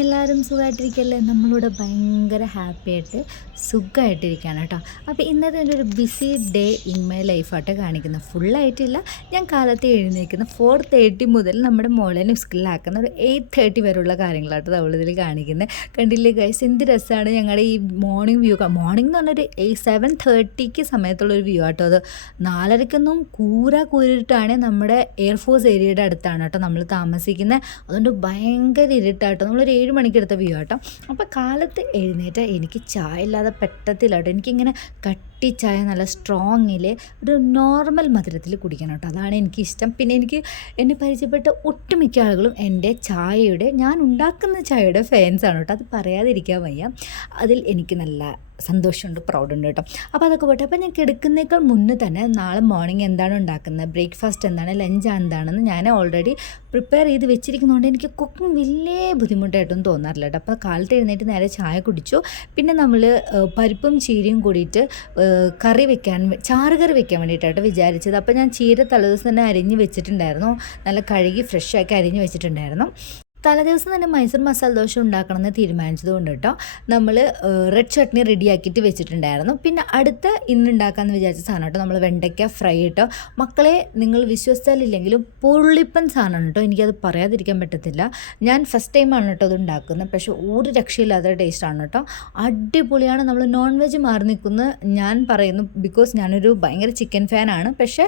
എല്ലാവരും സുഖമായിട്ടിരിക്കല്ലേ? നമ്മളിവിടെ ഭയങ്കര ഹാപ്പി ആയിട്ട് സുഖമായിട്ടിരിക്കുകയാണ് കേട്ടോ. അപ്പോൾ ഇന്നത്തെ എൻ്റെ ഒരു ബിസി ഡേ ഇൻ മൈ ലൈഫായിട്ട് കാണിക്കുന്നത്. ഫുള്ളായിട്ടില്ല, ഞാൻ കാലത്ത് എഴുന്നേൽക്കുന്ന 4:30 മുതൽ നമ്മുടെ മോളെ സ്കൂളിലാക്കുന്ന ഒരു 8:30 വരെയുള്ള കാര്യങ്ങളായിട്ട് നമ്മളിതിൽ കാണിക്കുന്നത്. കണ്ടില്ലേ ഗൈസ്, എന്ത് രസമാണ് ഞങ്ങളുടെ ഈ മോർണിംഗ് വ്യൂ. മോർണിംഗ് എന്ന് പറഞ്ഞൊരു 7:30 സമയത്തുള്ളൊരു വ്യൂ ആട്ടോ. അത് 4:30 കൂരിട്ടാണ് നമ്മുടെ എയർഫോഴ്സ് ഏരിയയുടെ അടുത്താണ് കേട്ടോ നമ്മൾ താമസിക്കുന്നത്. അതുകൊണ്ട് ഭയങ്കര ഇരുട്ടാട്ടോ. നമ്മളൊരു 7 മണിക്ക് എടുത്ത വ്യൂ ആട്ടോ. അപ്പോൾ കാലത്ത് എഴുന്നേറ്റ് എനിക്ക് ചായ ഇല്ലാതെ പറ്റത്തില്ല കേട്ടോ. എനിക്കിങ്ങനെ കട്ടി ചായ നല്ല സ്ട്രോങ്ങിൽ ഒരു നോർമൽ മധുരത്തിൽ കുടിക്കണം കേട്ടോ, അതാണ് എനിക്കിഷ്ടം. പിന്നെ എന്നെ പരിചയപ്പെട്ട ഒട്ടുമിക്ക ആളുകളും എൻ്റെ ഞാൻ ഉണ്ടാക്കുന്ന ചായയുടെ ഫാൻസാണ് കേട്ടോ. അത് പറയാതിരിക്കാൻ വയ്യ. അതിൽ എനിക്ക് നല്ല സന്തോഷമുണ്ട്, പ്രൗഡുണ്ട് കേട്ടോ. അപ്പോൾ അതൊക്കെ പോട്ടെ. അപ്പോൾ ഞാൻ കിടക്കുന്നേക്കാൾ മുന്നേ തന്നെ നാളെ മോർണിംഗ് എന്താണ് ഉണ്ടാക്കുന്നത്, ബ്രേക്ക്ഫാസ്റ്റ് എന്താണ്, ലഞ്ച് എന്താണെന്ന് ഞാൻ ഓൾറെഡി പ്രിപ്പയർ ചെയ്ത് വെച്ചിരിക്കുന്നതുകൊണ്ട് എനിക്ക് കുക്കിംഗ് വലിയ ബുദ്ധിമുട്ടായിട്ടൊന്നും തോന്നാറില്ല കേട്ടോ. അപ്പോൾ കാലത്ത് എഴുന്നേറ്റ് നേരെ ചായ കുടിച്ചു. പിന്നെ നമ്മൾ പരിപ്പും ചീരയും കൂടിയിട്ട് ചാറ് കറി വെക്കാൻ വേണ്ടിയിട്ടാണ് വിചാരിച്ചത്. അപ്പോൾ ഞാൻ ചീര തലേദിവസം തന്നെ അരിഞ്ഞ് വെച്ചിട്ടുണ്ടായിരുന്നു, നല്ല കഴുകി ഫ്രഷാക്കി അരിഞ്ഞ് വെച്ചിട്ടുണ്ടായിരുന്നു. തലേദിവസം തന്നെ മൈസൂർ മസാല ദോശ ഉണ്ടാക്കണമെന്ന് തീരുമാനിച്ചത് കൊണ്ട് കേട്ടോ നമ്മൾ റെഡ് ചട്നി റെഡിയാക്കിയിട്ട് വെച്ചിട്ടുണ്ടായിരുന്നു. പിന്നെ ഇന്ന് ഉണ്ടാക്കാമെന്ന് വിചാരിച്ച സാധനം കേട്ടോ നമ്മൾ വെണ്ടയ്ക്ക ഫ്രൈ കേട്ടോ. മക്കളെ, നിങ്ങൾ വിശ്വസിച്ചാലില്ലെങ്കിലും പൊള്ളിപ്പൻ സാധനമാണ് കേട്ടോ, എനിക്കത് പറയാതിരിക്കാൻ പറ്റത്തില്ല. ഞാൻ ഫസ്റ്റ് ടൈമാണ് കേട്ടോ അത് ഉണ്ടാക്കുന്നത്, പക്ഷേ ഒരു രക്ഷയില്ലാത്ത ടേസ്റ്റാണ് കേട്ടോ. അടിപൊളിയാണ്. നമ്മൾ നോൺ വെജ് മാറി നിൽക്കുന്നു ഞാൻ പറയുന്നു, ബിക്കോസ് ഞാനൊരു ഭയങ്കര ചിക്കൻ ഫാനാണ്. പക്ഷേ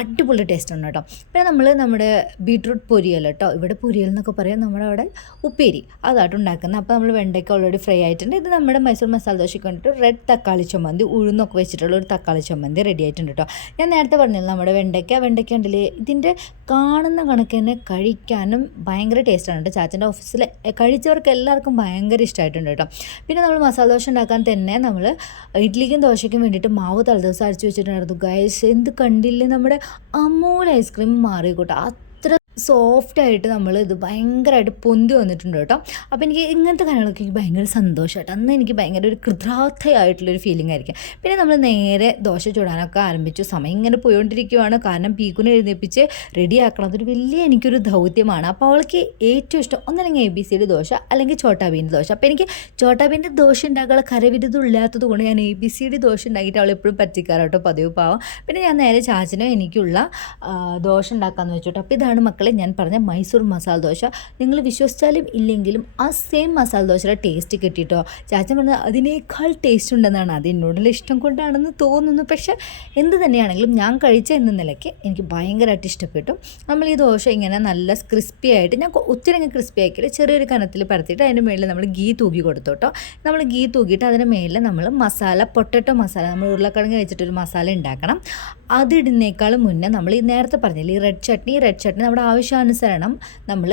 അടിപൊളി ടേസ്റ്റ് ഉണ്ട് കേട്ടോ. പിന്നെ നമ്മുടെ ബീട്രൂട്ട് പൊരിയൽ കേട്ടോ, ഇവിടെ പൊരിയൽ എന്നൊക്കെ പറയാം, നമ്മുടെ അവിടെ ഉപ്പേരി അതായിട്ട് ഉണ്ടാക്കുന്നത്. അപ്പോൾ നമ്മൾ വെണ്ടയ്ക്ക ഓൾറെഡി ഫ്രൈ ആയിട്ടുണ്ട്. ഇത് നമ്മുടെ മൈസൂർ മസാല ദോശയ്ക്ക് വേണ്ടിയിട്ട് റെഡ് തക്കാളി ചമ്മന്തി, ഉഴുന്നൊക്കെ വെച്ചിട്ടുള്ള ഒരു തക്കാളി ചമ്മന്തി റെഡി ആയിട്ടുണ്ട് കേട്ടോ. ഞാൻ നേരത്തെ പറഞ്ഞില്ല, നമ്മുടെ വെണ്ടയ്ക്ക ഉണ്ടല്ലേ, ഇതിൻ്റെ കാണുന്ന കണക്ക് തന്നെ കഴിക്കാനും ഭയങ്കര ടേസ്റ്റാണ് കേട്ടോ. ചാച്ചൻ്റെ ഓഫീസിൽ കഴിച്ചവർക്ക് എല്ലാവർക്കും ഭയങ്കര ഇഷ്ടമായിട്ടുണ്ട് കേട്ടോ. പിന്നെ നമ്മൾ മസാല ദോശ ഉണ്ടാക്കാൻ തന്നെ നമ്മൾ ഇഡ്ലിക്കും ദോശയ്ക്കും വേണ്ടിയിട്ട് മാവ് തലേദിവസം അരച്ച് വെച്ചിട്ടുണ്ടായിരുന്നു. ഗൈസ്, എന്ത് കണ്ടില്ലേ, നമ്മുടെ അമൂൽ ഐസ്ക്രീം മാറിക്കോട്ടെ, സോഫ്റ്റായിട്ട് നമ്മൾ ഇത് ഭയങ്കരമായിട്ട് പൊന്തി വന്നിട്ടുണ്ട് കേട്ടോ. അപ്പോൾ എനിക്ക് ഇങ്ങനത്തെ കാര്യങ്ങളൊക്കെ എനിക്ക് ഭയങ്കര സന്തോഷമായിട്ട്, അന്ന് എനിക്ക് ഭയങ്കര ഒരു കൃതാർത്ഥയായിട്ടുള്ളൊരു ഫീലിംഗ് ആയിരിക്കും. പിന്നെ നമ്മൾ നേരെ ദോശ ചൂടാനൊക്കെ ആരംഭിച്ചു. സമയം ഇങ്ങനെ പോയിക്കൊണ്ടിരിക്കുകയാണ്, കാരണം പീക്കുനെ എഴുന്നേൽപ്പിച്ച് റെഡിയാക്കണം. അതൊരു എനിക്കൊരു ദൗത്യമാണ്. അപ്പോൾ അവൾക്ക് ഏറ്റവും ഇഷ്ടം ഒന്നല്ലെങ്കിൽ ABC ദോശ അല്ലെങ്കിൽ ചോട്ടാബീൻ്റെ ദോശ. അപ്പോൾ എനിക്ക് ചോട്ടാബീൻ്റെ ദോശ ഉണ്ടാക്കാനുള്ള കരവിരുദ്ധം ഇല്ലാത്തത് കൊണ്ട് ഞാൻ ABC ദോശ ഉണ്ടാക്കിയിട്ട് അവൾ എപ്പോഴും പറ്റിക്കാറോട്ടോ, പതിവ് പാവം. പിന്നെ ഞാൻ നേരെ ചാച്ചനും എനിക്കുള്ള ദോശ ഉണ്ടാക്കാമെന്ന് വെച്ചോട്ടോ. അപ്പോൾ ഇതാണ് മക്കളെ ഞാൻ പറഞ്ഞ മൈസൂർ മസാല ദോശ. നിങ്ങൾ വിശ്വസിച്ചാലും ഇല്ലെങ്കിലും ആ സെയിം മസാല ദോശയുടെ ടേസ്റ്റ് കിട്ടിയിട്ടോ. ചാച്ചൻ പറഞ്ഞാൽ അതിനേക്കാൾ ടേസ്റ്റ് ഉണ്ടെന്നാണ്. അത് എന്നോടുള്ള ഇഷ്ടം കൊണ്ടാണെന്ന് തോന്നുന്നു. പക്ഷേ എന്ത് തന്നെയാണെങ്കിലും ഞാൻ കഴിച്ച എന്ന നിലയ്ക്ക് എനിക്ക് ഭയങ്കരമായിട്ട് ഇഷ്ടപ്പെട്ടു. നമ്മൾ ഈ ദോശ ഇങ്ങനെ നല്ല ക്രിസ്പി ആയിട്ട്, ഞാൻ ഒത്തിരി അങ്ങ് ക്രിസ്പി ആക്കിയിട്ട് ചെറിയൊരു കനത്തിൽ പരത്തിയിട്ട് അതിൻ്റെ മുകളിൽ നമ്മൾ ഗീ തൂക്കി കൊടുത്തു കേട്ടോ. നമ്മൾ ഗീ തൂക്കിയിട്ട് അതിൻ്റെ മുകളിൽ നമ്മൾ പൊട്ടറ്റോ മസാല, നമ്മൾ ഉരുളക്കിഴങ്ങ് വെച്ചിട്ടൊരു മസാല ഉണ്ടാക്കണം. അതിടുന്നേക്കാളും മുന്നേ നമ്മൾ ഈ നേരത്തെ പറഞ്ഞില്ലേ ഈ റെഡ് ചട്നി നമ്മുടെ ആവശ്യാനുസരണം നമ്മൾ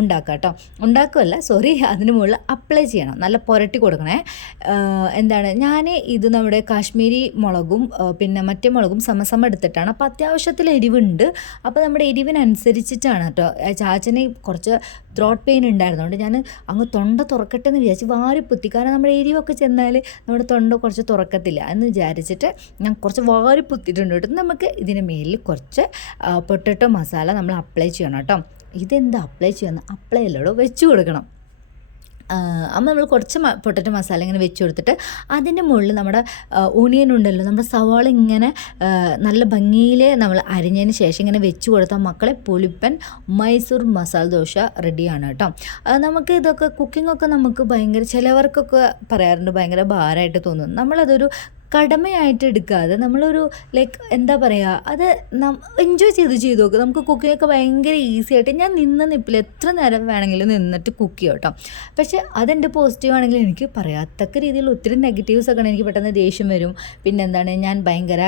ഉണ്ടാക്കുക കേട്ടോ. അതിന് മുകളിൽ അപ്ലൈ ചെയ്യണം, നല്ല പുരട്ടി കൊടുക്കണേ. ഞാൻ ഇത് നമ്മുടെ കാശ്മീരി മുളകും പിന്നെ മറ്റേ മുളകും സമസം എടുത്തിട്ടാണ്. അപ്പോൾ അത്യാവശ്യത്തിൽ എരിവുണ്ട്. അപ്പോൾ നമ്മുടെ എരിവിനനുസരിച്ചിട്ടാണ് കേട്ടോ. ചാച്ചന് കുറച്ച് ത്രോട്ട് പെയിൻ ഉണ്ടായിരുന്നതുകൊണ്ട് ഞാൻ അങ്ങ് തൊണ്ട തുറക്കട്ടെ എന്ന് വിചാരിച്ച് വാരിപ്പൊത്തി. കാരണം നമ്മുടെ എരിവൊക്കെ ചെന്നാൽ നമ്മുടെ തൊണ്ട കുറച്ച് തുറക്കത്തില്ല എന്ന് വിചാരിച്ചിട്ട് ഞാൻ കുറച്ച് വാരിപ്പൊത്തിയിട്ടുണ്ട് കേട്ടോ. നമുക്ക് ഇതിന് മേലിൽ കുറച്ച് പൊട്ടറ്റോ മസാല നമ്മൾ അപ്ലൈ ചെയ്യണം കേട്ടോ. ഇതെന്താ അപ്ലൈ ചെയ്യുന്ന, അപ്ലൈ അല്ലോടോ, വെച്ച് കൊടുക്കണം. അപ്പോൾ നമ്മൾ കുറച്ച് പൊട്ടറ്റോ മസാല ഇങ്ങനെ വെച്ച് കൊടുത്തിട്ട് അതിൻ്റെ മുകളിൽ നമ്മുടെ ഓണിയൻ ഉണ്ടല്ലോ, നമ്മുടെ സവാള ഇങ്ങനെ നല്ല ഭംഗിയിൽ നമ്മൾ അരിഞ്ഞതിന് ശേഷം ഇങ്ങനെ വെച്ച് കൊടുത്താൽ മക്കളെ പൊളിപ്പൻ മൈസൂർ മസാല ദോശ റെഡിയാണ് കേട്ടോ. നമുക്ക് ഇതൊക്കെ കുക്കിങ്ങൊക്കെ നമുക്ക് ഭയങ്കര, ചിലവർക്കൊക്കെ പറയാറുണ്ട് ഭയങ്കര ഭാരമായിട്ട് തോന്നും. നമ്മളതൊരു കടമയായിട്ട് എടുക്കാതെ നമ്മളൊരു എന്താ പറയുക, അത് എൻജോയ് ചെയ്ത് നോക്കുക. നമുക്ക് കുക്കിങ്ങൊക്കെ ഭയങ്കര ഈസി ആയിട്ട്, ഞാൻ നിപ്പിൽ എത്ര നേരം വേണമെങ്കിലും നിന്നിട്ട് കുക്ക് ചെയ്യും കേട്ടോ. പക്ഷേ അതെൻ്റെ പോസിറ്റീവ് ആണെങ്കിൽ എനിക്ക് പറയത്തക്ക രീതിയിൽ ഒത്തിരി നെഗറ്റീവ്സൊക്കെയാണ്. എനിക്ക് പെട്ടെന്ന് ദേഷ്യം വരും. പിന്നെ ഞാൻ ഭയങ്കര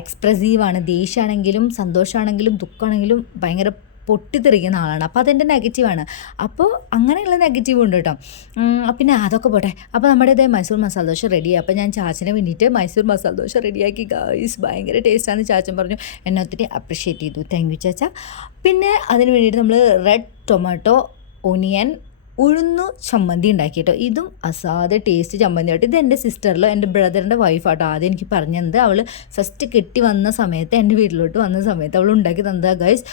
എക്സ്പ്രസീവാണ്. ദേഷ്യമാണെങ്കിലും സന്തോഷമാണെങ്കിലും ദുഃഖമാണെങ്കിലും ഭയങ്കര പൊട്ടിത്തെറിക്കുന്ന ആളാണ്. അപ്പോൾ അതെൻ്റെ നെഗറ്റീവാണ്. അപ്പോൾ അങ്ങനെയുള്ള നെഗറ്റീവ് ഉണ്ട് കേട്ടോ. പിന്നെ അതൊക്കെ പോട്ടെ. അപ്പോൾ നമ്മുടെ ഇതേ മൈസൂർ മസാല ദോശ റെഡിയായി. അപ്പോൾ ഞാൻ ചാച്ചന് വേണ്ടിയിട്ട് മൈസൂർ മസാല ദോശ റെഡിയാക്കി. ഗൈസ്, ഭയങ്കര ടേസ്റ്റാണെന്ന് ചാച്ചൻ പറഞ്ഞു. എന്നെ ഒത്തിരി അപ്രിഷ്യേറ്റ് ചെയ്തു. താങ്ക് യു ചാച്ച. പിന്നെ അതിന് വേണ്ടിയിട്ട് നമ്മൾ റെഡ് ടൊമാറ്റോ, ഒനിയൻ, ഉഴുന്നു ചമ്മന്തി ഉണ്ടാക്കി കേട്ടോ. ഇതും അസാധ്യ ടേസ്റ്റ് ചമ്മന്തി ആയിട്ട്. ഇത് എൻ്റെ സിസ്റ്ററിലോ എൻ്റെ ബ്രദറിൻ്റെ വൈഫാട്ടോ ആദ്യം എനിക്ക് പറഞ്ഞത്. അവൾ ഫസ്റ്റ് കെട്ടി വന്ന സമയത്ത്, എൻ്റെ വീട്ടിലോട്ട് വന്ന സമയത്ത് അവൾ ഉണ്ടാക്കി തന്നതാണ് ഗൈസ്.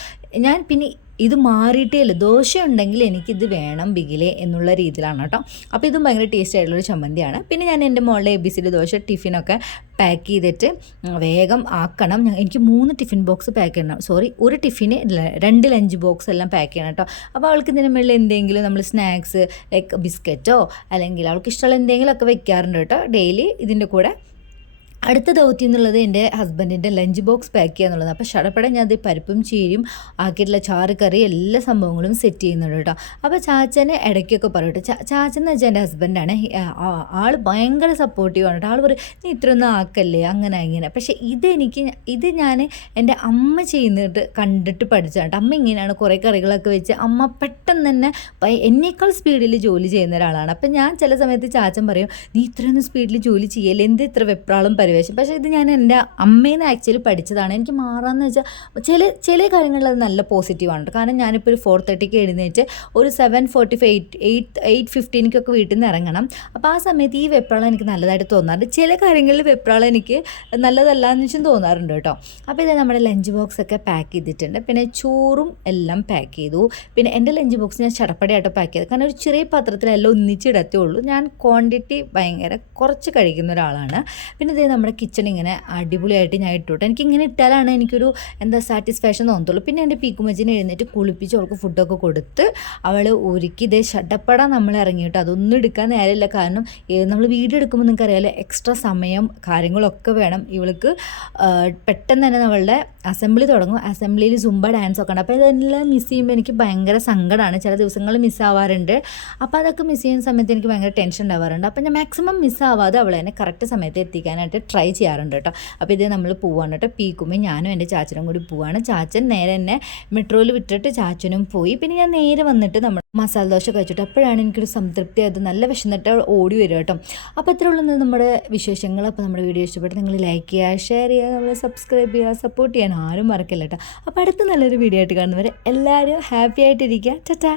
ഞാൻ പിന്നെ ഇത് മാറിയിട്ടേ ഇല്ല, ദോശ ഉണ്ടെങ്കിൽ എനിക്കിത് വേണം ബിഗിലെ എന്നുള്ള രീതിയിലാണ് കേട്ടോ. അപ്പോൾ ഇതും ഭയങ്കര ടേസ്റ്റ് ആയിട്ടുള്ളൊരു ചമ്മന്തിയാണ്. പിന്നെ ഞാൻ എൻ്റെ മോളുടെ ABCD ദോശ ടിഫിനൊക്കെ പാക്ക് ചെയ്തിട്ട് വേഗം ആക്കണം. എനിക്ക് 3 ടിഫിൻ ബോക്സ് പാക്ക് ചെയ്യണം, ഒരു ടിഫിന് 2 ലഞ്ച് ബോക്സ് എല്ലാം പാക്ക് ചെയ്യണം കേട്ടോ. അപ്പോൾ അവൾക്ക് ഇതിന് മുകളിൽ എന്തെങ്കിലും നമ്മൾ സ്നാക്സ് ലൈക്ക് ബിസ്ക്കറ്റോ അല്ലെങ്കിൽ അവൾക്ക് ഇഷ്ടമുള്ള എന്തെങ്കിലുമൊക്കെ വെക്കാറുണ്ട് കേട്ടോ ഡെയിലി. ഇതിൻ്റെ കൂടെ അടുത്ത ദൗത്യം എന്നുള്ളത് എൻ്റെ ഹസ്ബൻഡിൻ്റെ ലഞ്ച് ബോക്സ് പാക്ക് ചെയ്യുക എന്നുള്ളത്. അപ്പോൾ ഷടപ്പട ഞാൻ അത് പരിപ്പും ചീരിയും ആക്കിയിട്ടുള്ള ചാറ് കറി എല്ലാ സംഭവങ്ങളും സെറ്റ് ചെയ്യുന്നുണ്ട് കേട്ടോ. അപ്പോൾ ചാച്ചനെ ഇടയ്ക്കൊക്കെ പറയട്ടെ, ചാച്ചൻ എന്ന് വെച്ചാൽ എൻ്റെ ഹസ്ബൻഡാണ്. ആൾ ഭയങ്കര സപ്പോർട്ടീവാണ് കേട്ടോ. ആൾ പറയും നീ ഇത്രയൊന്നും ആക്കല്ലേ അങ്ങനെ ഇങ്ങനെ. പക്ഷേ ഇത് ഞാൻ എൻ്റെ അമ്മ ചെയ്യുന്നിട്ട് കണ്ടിട്ട് പഠിച്ചതാണ് കേട്ടോ. അമ്മ ഇങ്ങനെയാണ് കുറേ കറികളൊക്കെ വെച്ച് അമ്മ പെട്ടെന്ന് തന്നെ എന്നേക്കാൾ സ്പീഡിൽ ജോലി ചെയ്യുന്ന ഒരാളാണ്. അപ്പം ഞാൻ ചില സമയത്ത് ചാച്ചൻ പറയും നീ ഇത്രയൊന്നും സ്പീഡിൽ ജോലി ചെയ്യല്ലേ, എന്ത് ഇത്ര വെപ്രാളം പരിവേഷം. പക്ഷേ ഇത് ഞാൻ എൻ്റെ അമ്മയിൽ നിന്ന് ആക്ച്വലി പഠിച്ചതാണ്. എനിക്ക് മാറാമെന്ന് വെച്ചാൽ ചില കാര്യങ്ങളിൽ അത് നല്ല പോസിറ്റീവാണ് കേട്ടോ. കാരണം ഞാനിപ്പോൾ ഒരു 4:30 എഴുന്നേറ്റ് ഒരു 7:45 8:15 വീട്ടിൽ നിന്ന് ഇറങ്ങണം. അപ്പോൾ ആ സമയത്ത് ഈ വെപ്രാളം എനിക്ക് നല്ലതായിട്ട് തോന്നാറുണ്ട്. ചില കാര്യങ്ങളിൽ വെപ്രാളം എനിക്ക് നല്ലതല്ല എന്ന് വെച്ചും തോന്നാറുണ്ട് കേട്ടോ. അപ്പോൾ ഇത് നമ്മുടെ ലഞ്ച് ബോക്സൊക്കെ പാക്ക് ചെയ്തിട്ടുണ്ട്. പിന്നെ ചോറും എല്ലാം പാക്ക് ചെയ്തു. പിന്നെ എൻ്റെ ലഞ്ച് ബോക്സ് ഞാൻ ചടപ്പടയായിട്ട് പാക്ക് ചെയ്തു. കാരണം ഒരു ചെറിയ പാത്രത്തിലെല്ലാം ഒന്നിച്ചിടത്തേ ഉള്ളൂ. ഞാൻ ക്വാണ്ടിറ്റി ഭയങ്കര കുറച്ച് കഴിക്കുന്ന ഒരാളാണ്. പിന്നെ ഇത് നമ്മുടെ കിച്ചൺ ഇങ്ങനെ അടിപൊളിയായിട്ട് ഞാൻ ഇട്ടോട്ടെ. എനിക്കിങ്ങനെ ഇട്ടാലാണ് എനിക്കൊരു സാറ്റിസ്ഫാക്ഷൻ തോന്നത്തുള്ളൂ. പിന്നെ എൻ്റെ പീക്കുമച്ചിനെ എഴുന്നേറ്റ് കുളിപ്പിച്ച് അവൾക്ക് ഫുഡൊക്കെ കൊടുത്ത് അവൾ ഒരുക്കി ഇതേ ഷട്ടപ്പട നമ്മൾ ഇറങ്ങിയിട്ട് അതൊന്നും എടുക്കാൻ നേരമില്ല. കാരണം നമ്മൾ വീഡിയോ എടുക്കുമ്പോൾ നിങ്ങൾക്ക് അറിയാമല്ലോ എക്സ്ട്രാ സമയം കാര്യങ്ങളൊക്കെ വേണം. ഇവൾക്ക് പെട്ടെന്ന് തന്നെ നമ്മളുടെ അസംബ്ലി തുടങ്ങും. അസംബ്ലിയിൽ സുംബ ഡാൻസൊക്കെ ഉണ്ട്. അപ്പോൾ ഇതെല്ലാം മിസ് ചെയ്യുമ്പോൾ എനിക്ക് ഭയങ്കര സങ്കടമാണ്. ചില ദിവസങ്ങൾ മിസ്സാവാറുണ്ട്. അപ്പോൾ അതൊക്കെ മിസ് ചെയ്യുന്ന സമയത്ത് എനിക്ക് ഭയങ്കര ടെൻഷൻ ഉണ്ടാവാറുണ്ട്. അപ്പോൾ ഞാൻ മാക്സിമം മിസ്സാവാതെ അവളെ തന്നെ കറക്റ്റ് സമയത്ത് എത്തിക്കാനായിട്ട് ട്രൈ ചെയ്യാറുണ്ട് കേട്ടോ. അപ്പോൾ ഇത് നമ്മൾ പോവാണ് കേട്ടോ. പീക്കുമ്പോൾ ഞാനും എൻ്റെ ചാച്ചനും കൂടി പോവാണ്. ചാച്ചൻ നേരെ എന്നെ മെട്രോയിൽ വിട്ടിട്ട് ചാച്ചനും പോയി. പിന്നെ ഞാൻ നേരെ വന്നിട്ട് നമ്മൾ മസാല ദോശ കഴിച്ചിട്ട് അപ്പോഴാണ് എനിക്കൊരു സംതൃപ്തി, അത് നല്ല വിശന്നിട്ട് ഓടി വരും കേട്ടോ. അപ്പോൾ ഇത്ര ഉള്ളത് നമ്മുടെ വിശേഷങ്ങൾ. അപ്പോൾ നമ്മുടെ വീഡിയോ ഇഷ്ടപ്പെട്ട് നിങ്ങൾ ലൈക്ക് ചെയ്യുക, ഷെയർ ചെയ്യുക, നമ്മൾ സബ്സ്ക്രൈബ് ചെയ്യുക, സപ്പോർട്ട് ചെയ്യാൻ ആരും മറക്കില്ല കേട്ടോ. അപ്പോൾ അടുത്ത നല്ലൊരു വീഡിയോ ആയിട്ട് കാണുന്നവരെ എല്ലാവരും ഹാപ്പി ആയിട്ടിരിക്കുക. ടാറ്റാ.